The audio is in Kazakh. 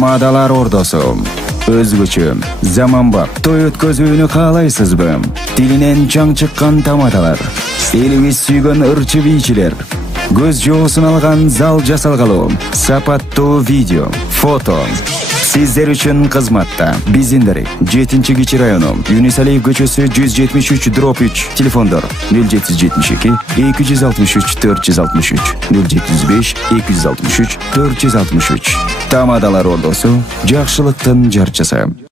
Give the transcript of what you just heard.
Tamadalar ordosu. Özgöçü, zamanbap, toy ötközүүnü kaalayсызбы? Dilinen çaң чыккан tamadalar. Elimiz sүйгөн ырчы бийчилер. Göz жоосун алган зал жасалгалуу. Сапаттуу видео, фото. Sizler üçün kızmatta. Bizindiri. 7-Кичи району. Юнисалиев көчөсү 173/3. Телефондор 0772 263 463 075 263 463. Tamadalar ordosu, жакшылыктын жарчысы.